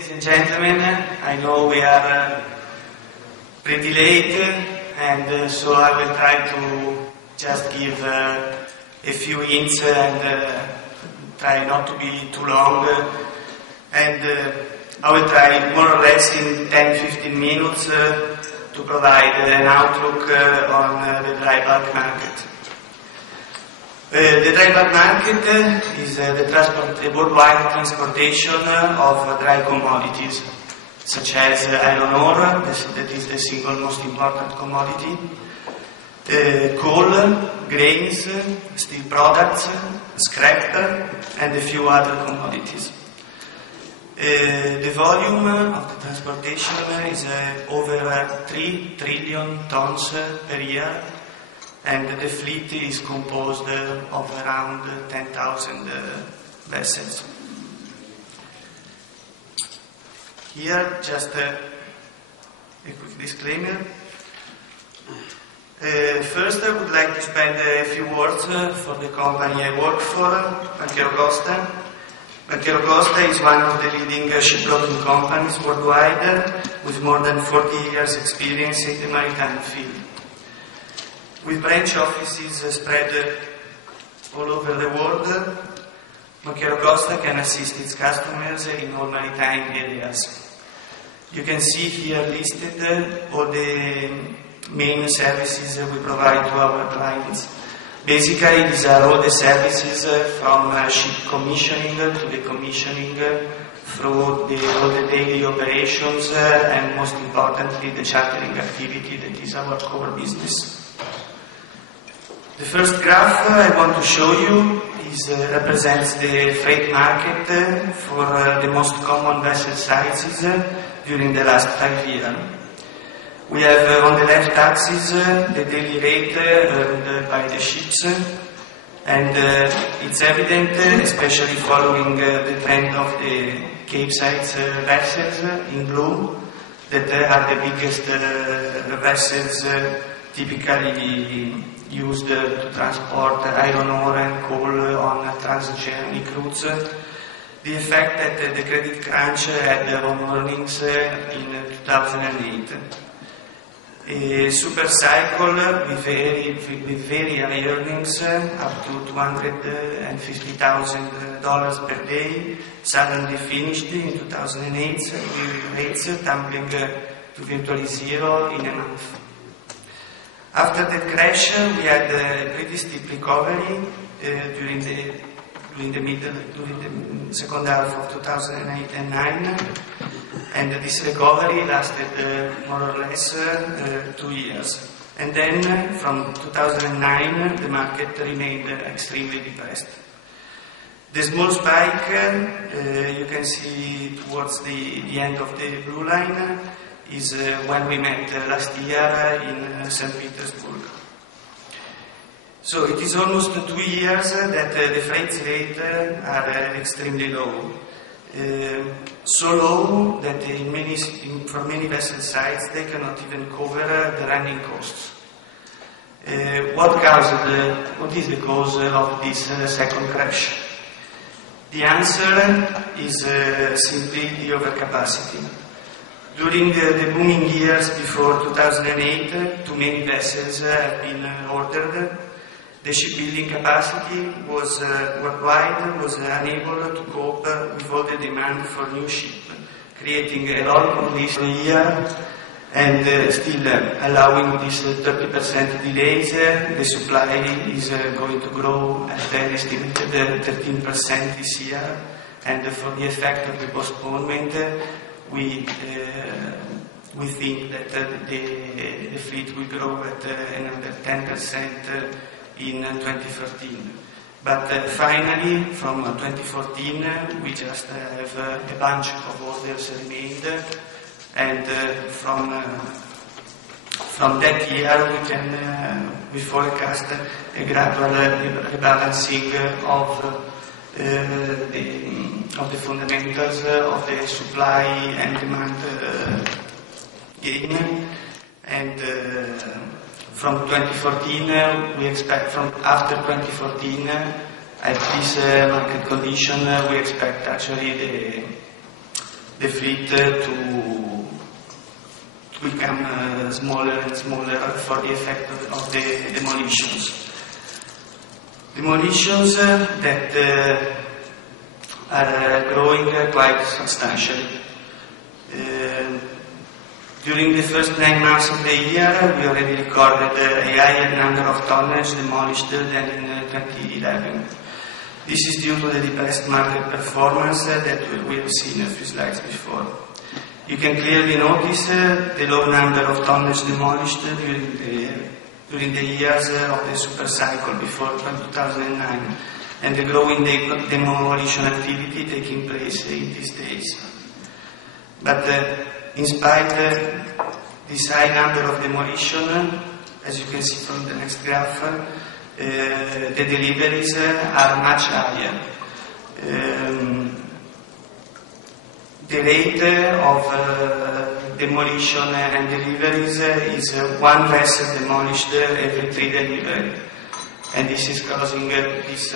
ladies and gentlemen, I know we are pretty late, and so I will try to just give a few hints and try not to be too long. And I will try more or less in 10-15 minutes to provide an outlook on the dry bulk market. The dry bulk market is the worldwide transportation of dry commodities, such as iron ore, that is the single most important commodity, coal, grains, steel products, scrap, and a few other commodities. The volume of the transportation is over 3 trillion tons per year, and the fleet is composed of around 10,000 vessels. Here, just a quick disclaimer. First, I would like to spend a few words for the company I work for, Banchero Costa. Banchero Costa is one of the leading shipbuilding companies worldwide, with more than 40 years' experience in the maritime field. With branch offices spread all over the world, Banchero Costa can assist its customers in all maritime areas. You can see here listed all the main services we provide to our clients. Basically, these are all the services from ship commissioning to the commissioning through all the daily operations and, most importantly, the chartering activity that is our core business. The first graph I want to show you represents the freight market for the most common vessel sizes during the last 5 years. We have on the left axis the daily rate earned by the ships, and it's evident, especially following the trend of the Capesize vessels in blue, that are the biggest vessels typically used to transport iron ore and coal on transoceanic routes. The effect that the credit crunch had on earnings in 2008. A super cycle with very high earnings, up to $250,000 per day, suddenly finished in 2008, with rates tumbling to virtually zero in a month. After that crash, we had a pretty steep recovery during the second half of 2008 and 2009, and this recovery lasted more or less 2 years. And then, from 2009, the market remained extremely depressed. The small spike you can see towards the end of the blue line is when we met last year in St. Petersburg. So it is almost 2 years that the freight rates are extremely low. So low that for many vessel sites they cannot even cover the running costs. What is the cause of this second crash? The answer is simply the overcapacity. During the booming years before 2008, too many vessels have been ordered. The shipbuilding capacity was worldwide was unable to cope with all the demand for new ships, creating a long condition a year, and still allowing these 30% delays. The supply is going to grow at an estimated 13% this year, and for the effect of the postponement, we think that the fleet will grow at another 10% in 2013. But finally, from 2014, we just have a bunch of orders remained, and from that year we forecast a gradual rebalancing of the fundamentals of the supply and demand game, and from 2014 we expect, after 2014, at this market condition, we expect actually the fleet to become smaller and smaller for the effect of the demolitions. Demolitions that are growing quite substantially. During the first 9 months of the year, we already recorded a higher number of tonnage demolished than in 2011. This is due to the depressed market performance that we have seen a few slides before. You can clearly notice the low number of tonnage demolished during the years of the super cycle before 2009, and the growing demolition activity taking place in these days. But in spite of this high number of demolition, as you can see from the next graph, the deliveries are much higher. The rate of demolition and deliveries is one vessel demolished every 3 deliveries, and this is causing this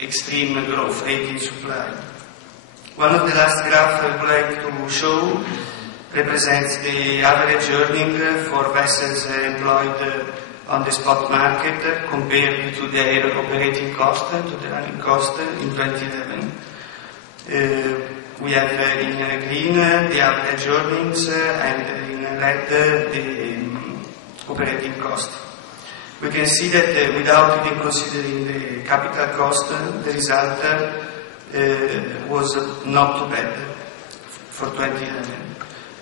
extreme growth rate in supply. One of the last graphs I would like to show represents the average earning for vessels employed on the spot market compared to their operating cost, to the running cost in 2011. We have in green the average earnings and in red the operating cost. We can see that without even considering the capital cost, the result was not too bad for 2011.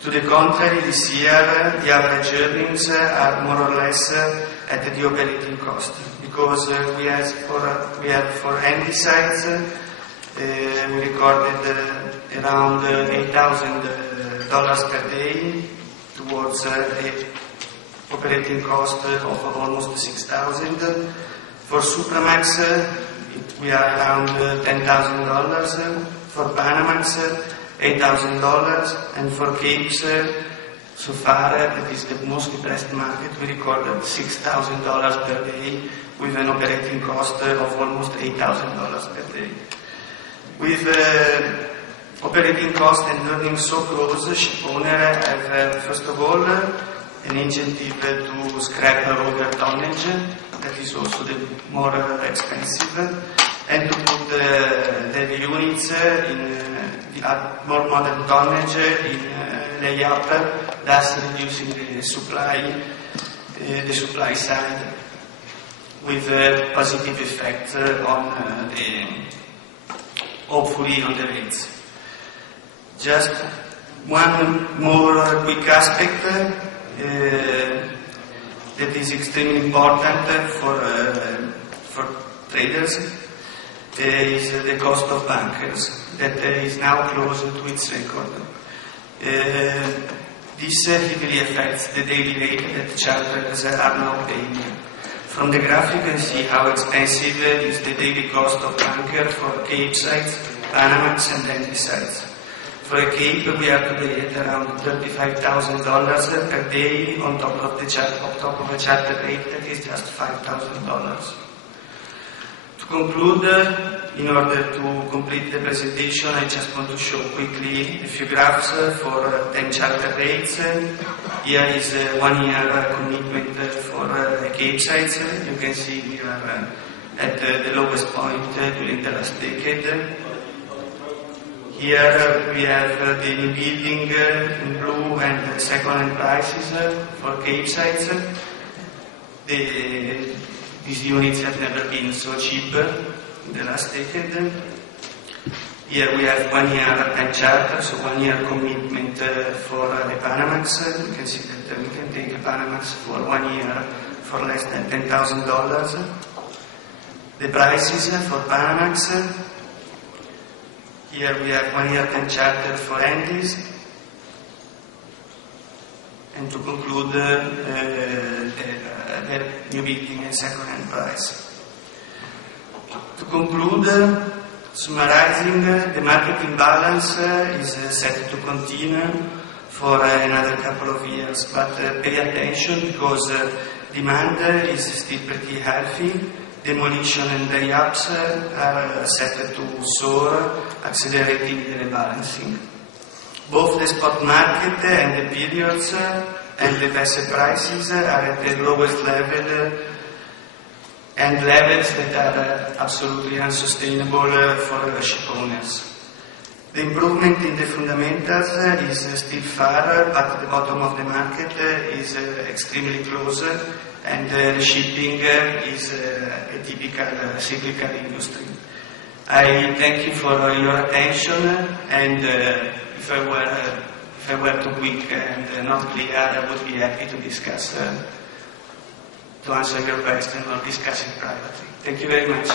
To the contrary, this year the average earnings are more or less at the operating cost, because we have for Handysize we recorded around $8,000 per day towards the operating cost of almost $6,000. For Supramax we are around $10,000, for Panamax $8,000, and for Capes so far, that is the most depressed market, we recorded $6,000 per day with an operating cost of almost $8,000 per day. With operating cost and earnings so close, ship owner have first of all an incentive to scrap older tonnage, that is also the more expensive, and to put the units in more modern tonnage in layup, thus reducing the supply side, with positive effect on hopefully on the rates. Just one more quick aspect that is extremely important for traders is the cost of bunkers, that is now close to its record. This heavily affects the daily rate that charterers are now paying. From the graph you can see how expensive is the daily cost of bunker for Capesize, Panamax and Handysize. For a Cape we are today at around $35,000 per day on top of a charter rate that is just $5,000. To conclude, in order to complete the presentation, I just want to show quickly a few graphs for 10 charter rates. Here is 1 year commitment for Capesize. You can see we are at the lowest point during the last decade. Here we have the new building in blue and second-hand prices for Capesize. These units have never been so cheap in the last decade. Here we have 1 year time charter, so 1 year commitment for the Panamax. You can see that we can take a Panamax for 1 year for less than $10,000. The prices for Panamax. Here we have 1 year time charter for Handys. And to conclude, the new building and second-hand price. To conclude, summarizing, the market imbalance is set to continue for another couple of years, but pay attention because demand is still pretty healthy. Demolition and layups are set to soar accelerating the rebalancing. Both the spot market and the periods and the vessel prices are at the lowest level and levels that are absolutely unsustainable for ship owners. The improvement in the fundamentals is still far, but the bottom of the market is extremely close, and the shipping is a typical cyclical industry. I thank you for your attention, and if I were too quick and not clear, I would be happy to discuss, to answer your question or discuss it privately. Thank you very much.